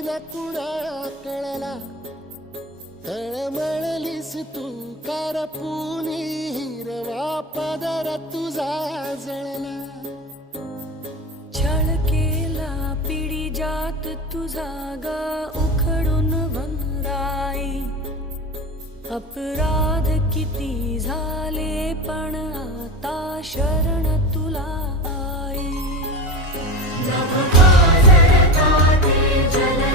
न कुणा कळला, तळमळलीस तू कारपुनी, हिरवा पदर तुझा जळला. छळ केला पिढी जात तुझा ग उखडून वनराई. अपराध किती झाले पण आता शरण